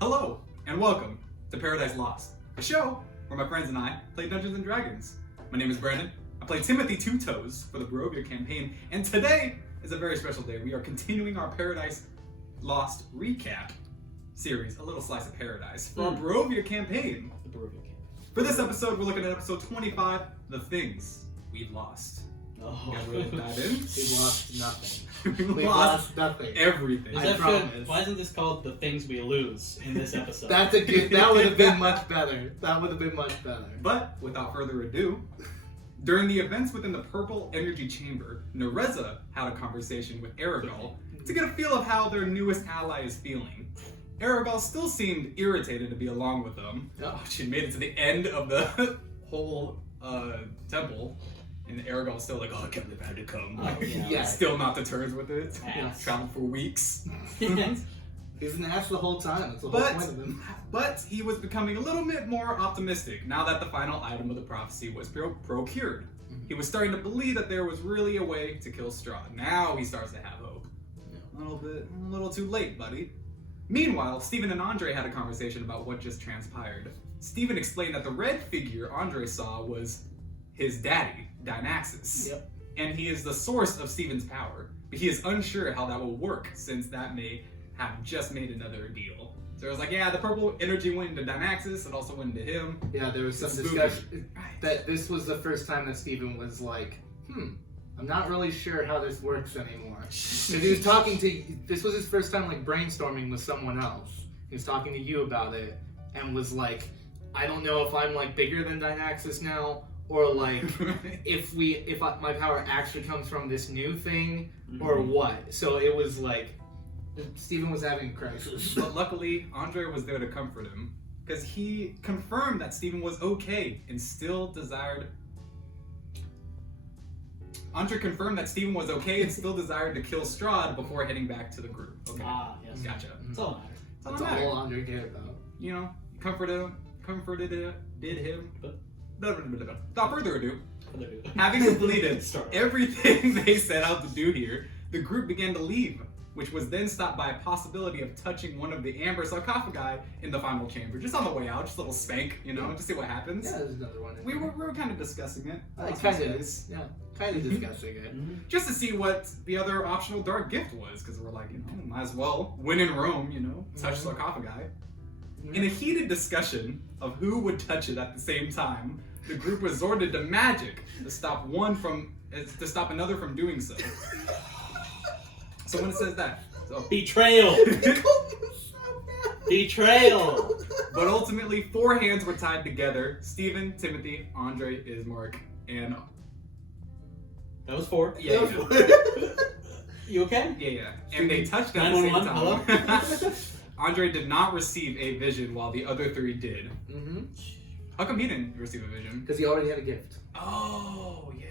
Hello, and welcome to Paradise Lost, a show where my friends and I play Dungeons and Dragons. My name is Brandon. I play Timothy Two Toes for the Barovia campaign, and today is a very special day. We are continuing our Paradise Lost recap series, A Little Slice of Paradise, for our Barovia campaign. The Barovia campaign. For this episode, we're looking at episode 25, The Things We've Lost. Oh. You guys ready to dive in? We lost nothing. We We lost nothing. everything. Is I that promise. good? Why isn't this called The Things We Lose in this episode? That's a good. That would have been much better. That would have been much better. But without further ado, during the events within the Purple Energy Chamber, Nereza had a conversation with Aragol to get a feel of how their newest ally is feeling. Aragol still seemed irritated to be along with them. Oh, she made it to the end of the whole temple, and Aragol's still like, oh, I can't believe I had to come. Oh, yeah. Yeah. Still not to terms with it. Ass. Traveled for weeks. He's an ass the whole time. That's the whole point of him. But he was becoming a little bit more optimistic now that the final item of the prophecy was procured. He was starting to believe that there was really a way to kill Strahd. Now he starts to have hope. A little too late, buddy. Meanwhile, Stephen and Andre had a conversation about what just transpired. Stephen explained that the red figure Andre saw was his daddy, Dynaxis. Yep. And he is the source of Stephen's power. But he is unsure how that will work, since that may have just made another deal. So it was like, yeah, the purple energy went into Dynaxis, it also went into him. Yeah, there was some Spooky. discussion Right. that this was the first time that Stephen was like, I'm not really sure how this works anymore. Because he was talking to. This was his first time like brainstorming with someone else. He was talking to you about it and was like, I don't know if I'm like bigger than Dynaxis now, or like if my power actually comes from this new thing or what. So it was like Stephen was having a crisis. But luckily, Andre was there to comfort him, because he confirmed that Stephen was okay and still desired. Andre confirmed that Stephen was okay and still desired to kill Strahd before heading back to the group. Okay. Ah, yes. Gotcha. That's all that matters. That's that matters. all Andre cared about. You know, comforted him. Without further ado, having completed Start. everything they set out to do here, the group began to leave, which was then stopped by a possibility of touching one of the amber sarcophagi in the final chamber. Just on the way out, just a little spank, you know, to see what happens. Yeah, there's another one. We were kind of discussing it. kind of discussing it. Just to see what the other optional dark gift was, because we're like, you know, might as well win in Rome, you know, touch sarcophagi. In a heated discussion of who would touch it at the same time, the group resorted to magic to stop another from doing so. So when it says that, Betrayal! Betrayal! but ultimately 4 hands were tied together: Stephen, Timothy, Andre, Ismark, and That was 4. yeah. You okay? Yeah. And they touched at the same 911, time. Andre did not receive a vision while the other 3 did. How come he didn't receive a vision? Because he already had a gift. Oh, yeah.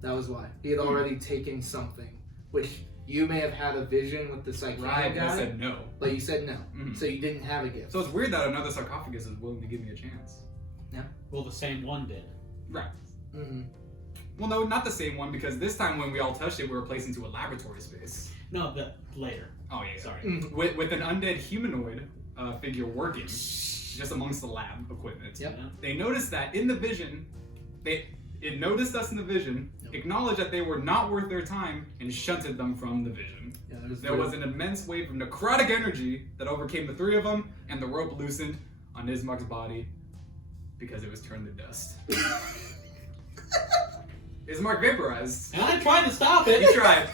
That was why. He had already taken something. Which you may have had a vision with the psychic Right, guy, I said no. but you said no. Mhm. So you didn't have a gift. So it's weird that another sarcophagus is willing to give me a chance. Well, the same one did. Right. Mm-hmm. Well, no, not the same one, because this time when we all touched it, we were placed into a laboratory space. No, later. Oh, yeah. Sorry. Mm-hmm. With an undead humanoid figure working just amongst the lab equipment. Yep. Yeah. They noticed that in the vision, it noticed us in the vision, acknowledged that they were not worth their time, and shunted them from the vision. Yeah, There was an immense wave of necrotic energy that overcame the 3 of them, and the rope loosened on Ismark's body because it was turned to dust. Ismark vaporized. And I tried to stop He it tried,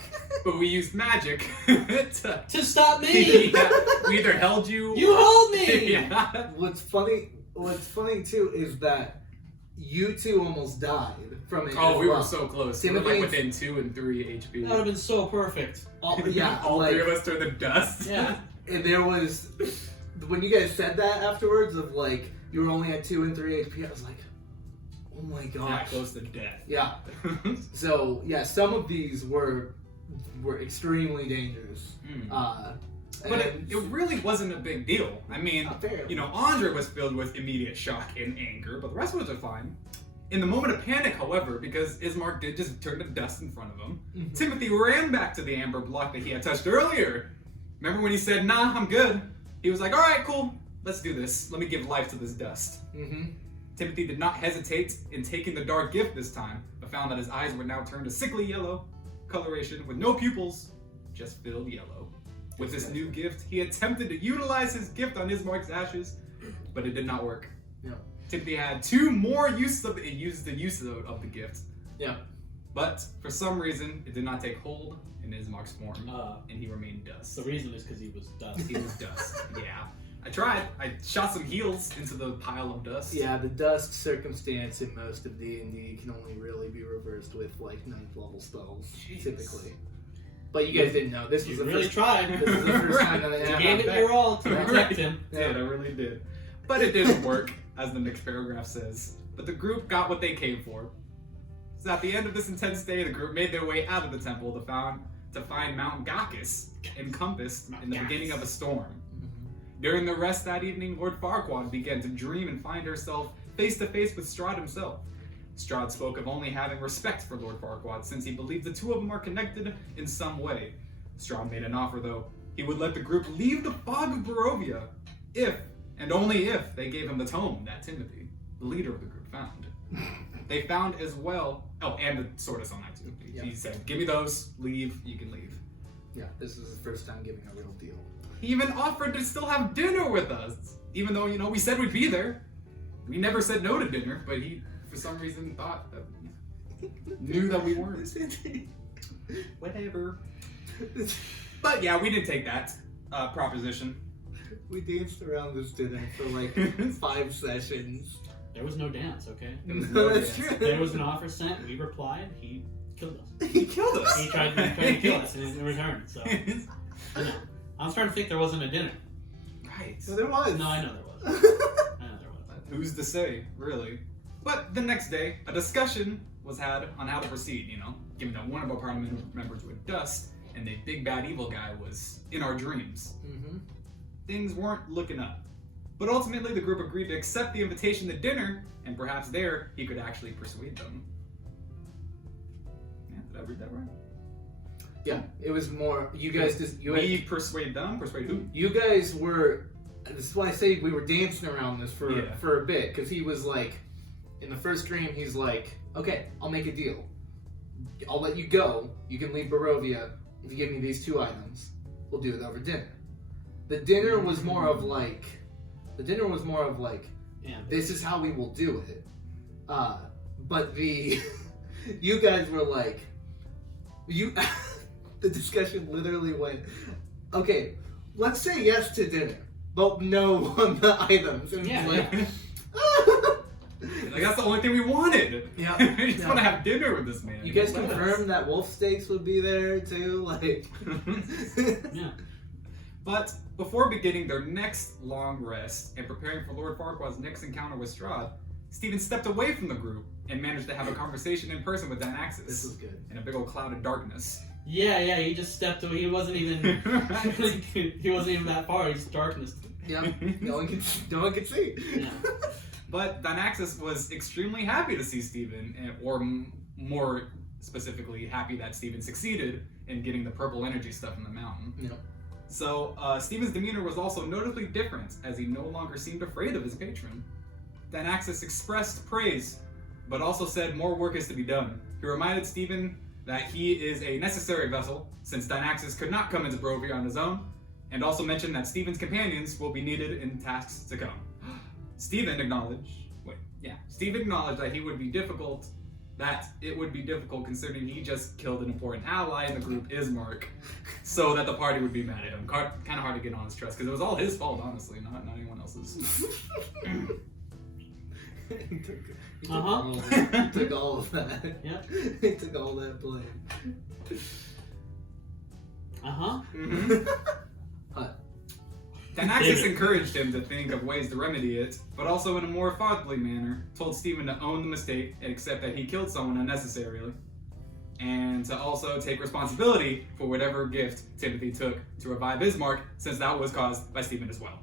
but we used magic to... to stop me! Yeah, we either held you... You hold me! Yeah. What's funny too is that you two almost died from it. Oh, as we well. were so close. We were Timothy like and- within 2 and 3 That would HP. have been so perfect. Yeah, All like, 3 of us turned to dust. Yeah. and there was when you guys said that afterwards of like you were only at 2 and 3 HP. I was like, oh my That gosh. close to death. Yeah. So yeah, some of these were extremely dangerous. But it really wasn't a big deal. I mean, Not fair. you know, Andre was filled with immediate shock and anger, but the rest of us are fine. In the moment of panic, however, because Ismark did just turn to dust in front of him, Mhm. Timothy ran back to the amber block that he had touched earlier. Remember when he said, nah, I'm good? He was like, all right, cool. let's do this. Let me give life to this dust. Mm-hmm. Timothy did not hesitate in taking the dark gift this time, but found that his eyes were now turned a sickly yellow coloration with no pupils, just filled yellow. With this new gift, he attempted to utilize his gift on Ismark's ashes, but it did not work. Yeah. Timothy had 2 more uses of the of the gift. Yeah. But for some reason, it did not take hold in Ismark's form, and he remained The dust. reason is because he was dust. He was dust. Yeah. I tried. I shot some heals into the pile of dust. Yeah, the dust circumstance in most of D&D can only really be reversed with like 9th level spells, Jeez. typically. But you guys didn't know. This was You the really first. tried. This is the first time that I You had gave it that. your all to Yeah. protect him. I did, I really did. But it didn't work, as the next paragraph says. But the group got what they came for. So at the end of this intense day, the group made their way out of the temple to find Mount Gakis encompassed in the beginning of a storm. During the rest that evening, Lord Farquaad began to dream and find herself face to face with Strahd himself. Strahd spoke of only having respect for Lord Farquaad since he believed the two of them are connected in some way. Strahd made an offer, though. He would let the group leave the fog of Barovia if, and only if, they gave him the tome that Timothy, the leader of the group, found. They found as well, and the sword is on that too. Yeah. He said, give me those, leave, you can leave. Yeah, this is his first time giving a real deal. He even offered to still have dinner with us, even though, we said we'd be there. We never said no to dinner, but he, for some reason, thought that, knew that we weren't. Whatever. But yeah, we didn't take that proposition. We danced around this dinner for like 5 sessions. There was no dance, okay? There was no That's dance. true. There was an offer sent. We replied. He killed us. He killed us. He tried to kill us in return. So I know. I was trying to think there wasn't a dinner. Right. So there was. No, I know there was. I know there was. Who's to say, really? But the next day, a discussion was had on how to proceed, given that one of our parliament members were dust and the big bad evil guy was in our dreams. Mm-hmm. Things weren't looking up. But ultimately, the group agreed to accept the invitation to dinner, and perhaps there, he could actually persuade them. Yeah, did I read that right? Yeah, it was more. You guys just We persuade them? Persuade who? You guys were. This is why I say we were dancing around this for a bit, because he was like, in the first dream, he's like, okay, I'll make a deal. I'll let you go. You can leave Barovia if you give me these 2 items. We'll do it over dinner. The dinner was more of like, Yeah. this is how we will do it. But the, you guys were like, the discussion literally went, okay, let's say yes to dinner, but no on the items. And Yeah, it's like, Like, that's the only thing we wanted. Yeah. We just want to have dinner with this man. you guys Let us. confirmed that wolf steaks would be there too, like. Yeah. But before beginning their next long rest and preparing for Lord Farquaad's next encounter with Strahd, Stephen stepped away from the group and managed to have a conversation in person with Dynaxis. This was good. In a big old cloud of darkness. Yeah, he just stepped away. He wasn't even he wasn't even that far. He's darkness. Yeah, no one could see. Yeah. But Dynaxis was extremely happy to see Stephen, or more specifically, happy that Stephen succeeded in getting the purple energy stuff in the mountain. Yeah. So, Stephen's demeanor was also notably different, as he no longer seemed afraid of his patron. Dynaxis expressed praise, but also said more work is to be done. He reminded Stephen that he is a necessary vessel, since Dynaxis could not come into Barovia on his own, and also mentioned that Stephen's companions will be needed in tasks to come. Stephen acknowledged that it would be difficult considering he just killed an important ally in the group, Ismark, so that the party would be mad at him. Kind of hard to get on his trust, because it was all his fault, honestly, not anyone else's. He took all of that. Yeah. He took all that blame. Dynaxis encouraged him to think of ways to remedy it, but also in a more fatherly manner, told Stephen to own the mistake and accept that he killed someone unnecessarily, and to also take responsibility for whatever gift Timothy took to revive Ismark, since that was caused by Stephen as well.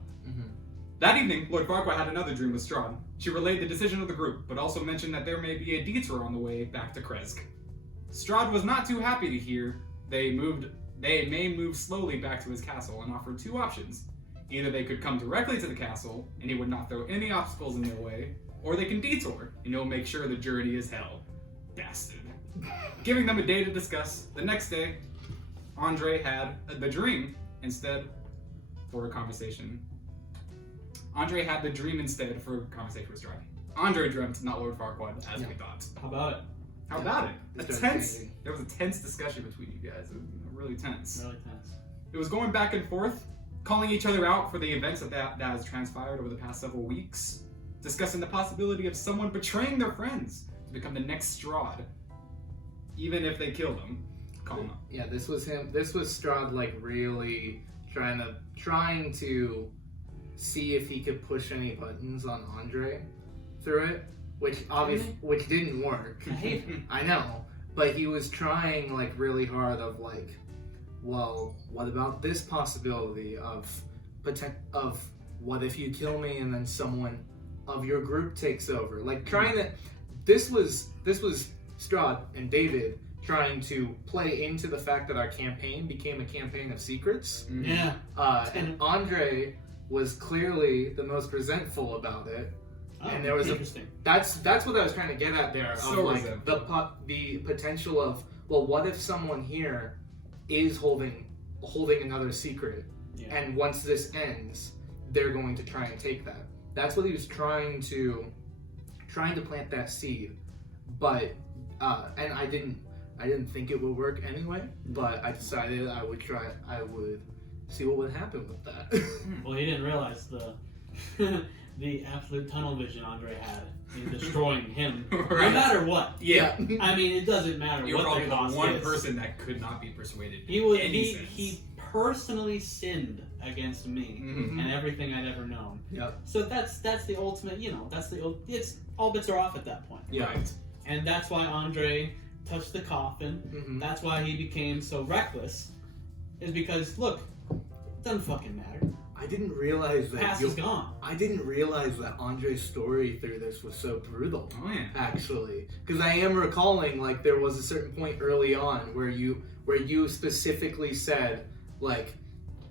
That evening, Lord Farquaad had another dream with Strahd. She relayed the decision of the group, but also mentioned that there may be a detour on the way back to Kresk. Strahd was not too happy to hear they may move slowly back to his castle and offered 2 options. Either they could come directly to the castle, and he would not throw any obstacles in their way, or they can detour, and he'll make sure the journey is hell. Bastard. Giving them a day to discuss, the next day, Andre had the dream instead for a conversation. Andre had the dream instead for a conversation with Strahd. Andre dreamt, not Lord Farquaad, as we thought. How about it? How about it? There was a tense discussion between you guys. It was really tense. Really tense. It was going back and forth, calling each other out for the events that has transpired over the past several weeks, discussing the possibility of someone betraying their friends to become the next Strahd, even if they kill them. Yeah, this was him. This was Strahd like really trying to see if he could push any buttons on Andre through it, which didn't work. I hate him. I know, but he was trying like really hard of like, well, what about this possibility of what if you kill me and then someone of your group takes over? Like trying to, this was Strahd and David trying to play into the fact that our campaign became a campaign of secrets. Yeah. And Andre was clearly the most resentful about it. Oh, and there was interesting. That's what I was trying to get at there. So of like resentful. the potential of, well, what if someone here is holding another secret, and once this ends, they're going to try and take that. That's what he was trying to plant that seed, but and I didn't think it would work anyway. But I decided I would see what would happen with that. Well, he didn't realize the absolute tunnel vision Andre had in destroying him, Right. no matter what. Yeah. I mean, it doesn't matter You're what probably the the cost one is. person that could not be persuaded. He personally sinned against me Mhm. and everything I'd ever known. Yep. So that's the ultimate. It's all bets are off at that point. Yeah. Right. And that's why Andre touched the coffin. Mhm. That's why he became so reckless. Is because look, it doesn't fucking matter. I didn't realize that. Past is gone. I didn't realize that Andre's story through this was so brutal. Oh yeah. Actually, because I am recalling like there was a certain point early on where you specifically said like,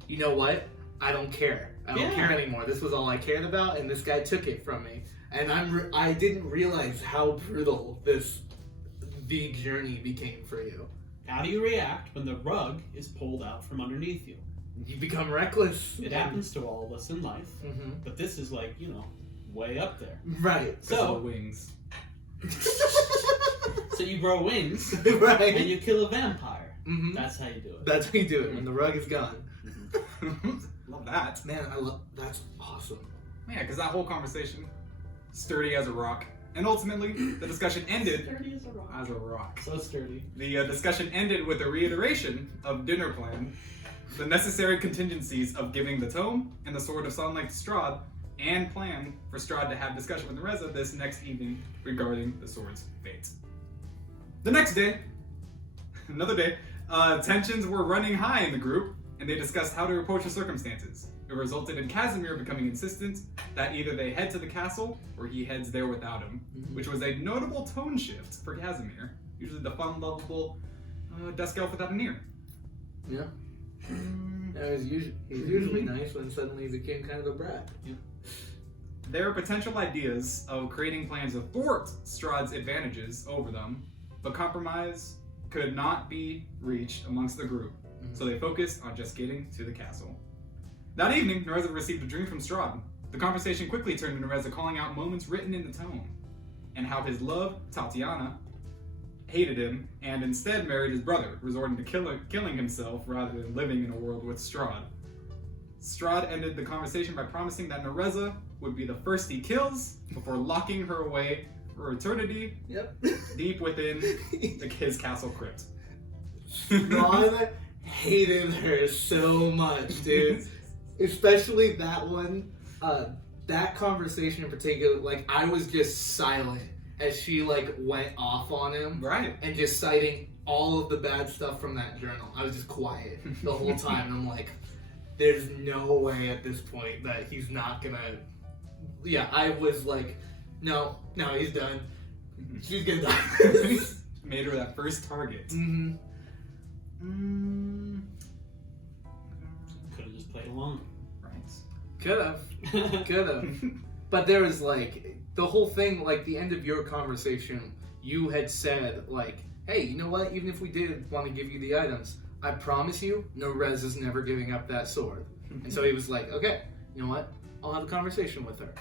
you know what? I don't care. I don't care anymore. This was all I cared about, and this guy took it from me. And I didn't realize how brutal the journey became for you. How do you react when the rug is pulled out from underneath you? You become reckless. It happens to all of us in life, Mm-hmm. but this is like, way up there. Right. So So, wings. so you grow wings Right. and you kill a vampire. Mm-hmm. That's how you do it. That's how you do it when the rug is gone. Love that. Man, that's awesome. Yeah, because that whole conversation, sturdy as a rock, and ultimately the discussion ended Sturdy as a rock. as a rock. So sturdy. The discussion ended with a reiteration of dinner plan, the necessary contingencies of giving the tome and the Sword of Sunlight to Strahd, and plan for Strahd to have discussion with Nereza this next evening regarding the sword's fate. The next day, another day, tensions were running high in the group, and they discussed how to approach the circumstances. It resulted in Casimir becoming insistent that either they head to the castle or he heads there without him, which was a notable tone shift for Casimir, usually the fun, lovable desk elf without an ear. Yeah. He's usually nice when suddenly he became kind of a brat. There are potential ideas of creating plans to thwart Strahd's advantages over them, but compromise could not be reached amongst the group, so they focused on just getting to the castle. That evening, Nereza received a dream from Strahd. The conversation quickly turned to Nereza calling out moments written in the tome, and how his love, Tatiana, hated him and instead married his brother, resorting to killing himself rather than living in a world with Strahd. Strahd ended the conversation by promising that Nereza would be the first he kills before locking her away for eternity deep within his castle crypt. Strahd hated her so much, dude. Especially that one. That conversation in particular, like, I was just silent as she, like, went off on him. Right. And just citing all of the bad stuff from that journal. I was just quiet the whole time. And I'm like, there's no way at this point that he's not gonna... Yeah, I was like, no, he's done. She's gonna die. Made her that first target. Mm-hmm. Could have just played along. Right. Could have. But there was like the whole thing, like the end of your conversation, you had said like, hey, you know what? Even if we did want to give you the items, I promise you, Nerez is never giving up that sword. And so he was like, okay, you know what? I'll have a conversation with her.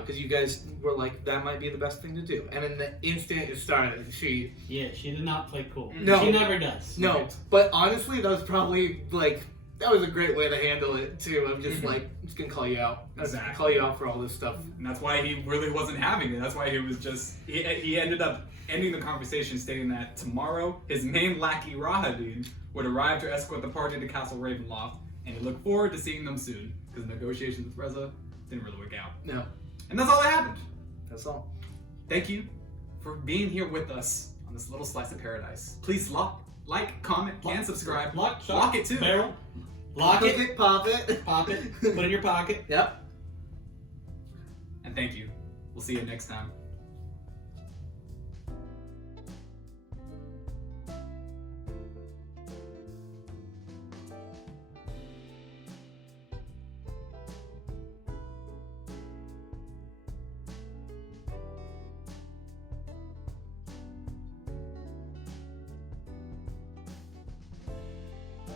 Because you guys were like, that might be the best thing to do. And in the instant it started, she did not play cool. No. She never does. No, but honestly, that was probably like, that was a great way to handle it too. I'm just like, I'm just gonna call you out. I'm just gonna call you out for all this stuff. And that's why he really wasn't having it. That's why he was just, he ended up ending the conversation stating that tomorrow his main lackey Rahadin would arrive to escort the party to Castle Ravenloft, and he looked forward to seeing them soon, because negotiations with Reza didn't really work out. No. And that's all that happened. That's all. Thank you for being here with us on this little slice of paradise. Please like, comment, and subscribe. Lock it too. Barrel. Lock it. Pop it. Pop it. Put it in your pocket. Yep. And thank you. We'll see you next time.